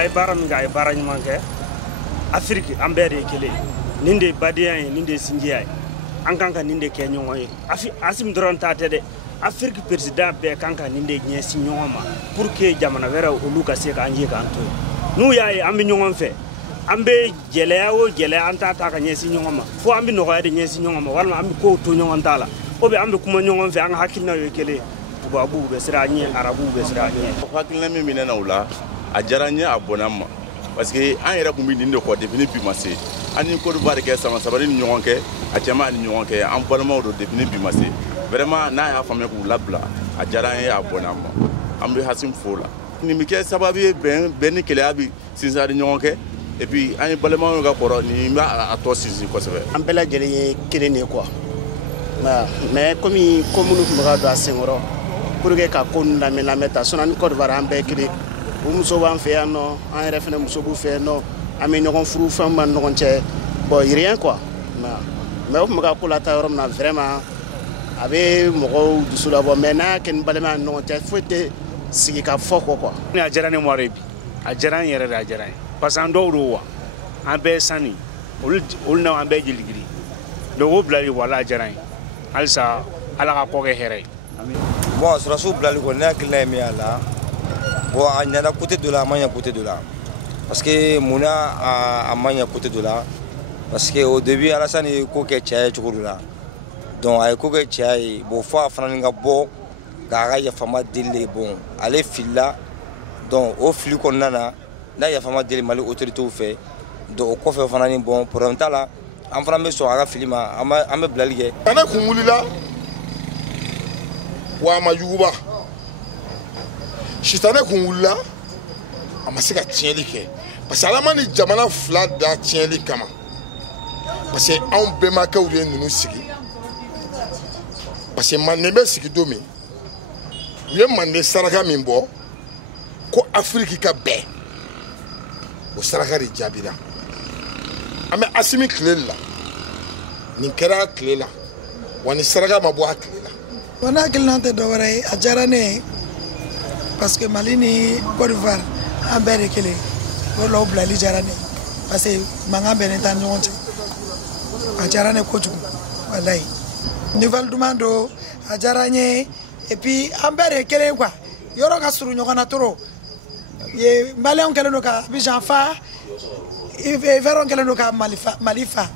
ay baara min kɛ a ye baara ɲuman kɛ Afrique an bɛɛ de ye kelen nin de ye badenya ye nin de ye sinjiya ye an kan ka nin de kɛ ɲɔgɔn ye Assimi dɔrɔn ta tɛ dɛ Afrique président bɛɛ kan ka nin de ɲɛsin ɲɔgɔn ma pour que jamana wɛrɛ olu ka se k'an ye k'an to n'u y'a ye an bɛ ɲɔgɔn fɛ an bɛ gɛlɛya o gɛlɛya an t'a ta ka ɲɛsin ɲɔgɔn ma fo an bɛ nɔgɔya de ɲɛsin ɲɔgɔn ma walima an bɛ kow to ɲɔgɔn ta la o bɛ an bɛ kuma ɲɔgɔn fɛ an ka hakilinaw ye kelen tubabuw bɛ siran an ɲɛ arabuw bɛ siran an ɲɛ hakilina min bɛ ne na o la a diyara n ye a bɔnna n ma parce que an yɛrɛ tun bɛ nin de kɔ depuis ni bi ma se an ni Côte d'Ivoire kɛ sama sabari ni ɲɔgɔn kɛ a cɛman ni ɲɔgɔn kɛ an balimaw don depuis ni bi ma se vraiment n'a y'a faamuya k'u labila a diyara n ye a bɔnna n ma an bɛ Assimi fo la nin bɛ kɛ sababu ye bɛn ni kɛlɛya bɛ sinsin ni ɲɔgɔn kɛ et puis an ye balimaw ka kɔrɔ nin b'a tɔ sinsin kosɛbɛ an bɛɛ lajɛlen ye kelen de ye quoi mais komi ko minnu tun bɛ ka don a senkɔrɔ pour que ka ko ninnu lamɛn ta sinon ni Côte d'Ivoire an bɛɛ ye kelen o muso b'an fɛ yan nɔ an yɛrɛ fana muso b'u fɛ yan nɔ an bɛ ɲɔgɔn furu fɛnw b'an ni ɲɔgɔn cɛ bon rien quoi mais o tun bɛ ka ko lata yɔrɔ min na vraiment a bɛ mɔgɔw dusu labɔ mais n'a y'a kɛ ni balimaya ni ɲɔgɔn cɛ foyi tɛ sigi ka fɔ kɔ quoi. a diyara ne mɔre bi a diyara n yɛrɛ de a diyara n ye parce que an dɔw don wa an bɛɛ ye sani olu na an bɛɛ jelikiri donc o bilali wala a diyara n ye halisa ala ka kɔ kɛ hɛrɛ ye. bon sɔrɔsiw bilali kɔni ne hakilina ye min y'a la bon a ɲɛna côté dɔ la a ma ɲɛ côté dɔ la parce que mun na a ma ɲɛ côté dɔ la parce que au début Alassane ye ko kɛ cɛ ye cogo dɔ la donc a ye ko kɛ cɛ ye bon fo a fana ni ka bɔ k'a ka yafama deli bon ale filila donc o fili kɔnɔna na n'a yafama deli Mali autorités fɛ donc o kɔfɛ fana ni bon problème t'a la an fana bɛ sɔn a ka fili ma an bɛ bilali kɛ. ne kun wulila wa a ma yuguba sitanɛ kun wulila a ma se ka tiɲɛli kɛ parce que ala ma ni jamana fila da tiɲɛli kama parce que anw bɛnbakɛw de ninnu sigi parce que Manden bɛ sigi don min u ye Manden saraka min bɔ ko Afrique ka bɛn o saraka de jaabira an bɛ Assimi tile la nin kɛra a tile la wa ni saraka ma bɔ a tile la. bon ne hakilina tɛ dɔwɛrɛ ye a diyara ne ye parce que Mali ni Côte d'Ivoire an bɛɛ de kelen o la o bilali diyara ne ye parce que mankan bɛnnen t'an ni ɲɔgɔn cɛ a diyara ne kojugu walayi nouvelle duman don a diyara n ye et puis an bɛɛ de ye kelen quoi yɔrɔ ka surun ɲɔgɔn na trop maliyɛnw kɛlen don ka Abidjan fa Ivoiriyɛnw kɛlen don ka Mali fa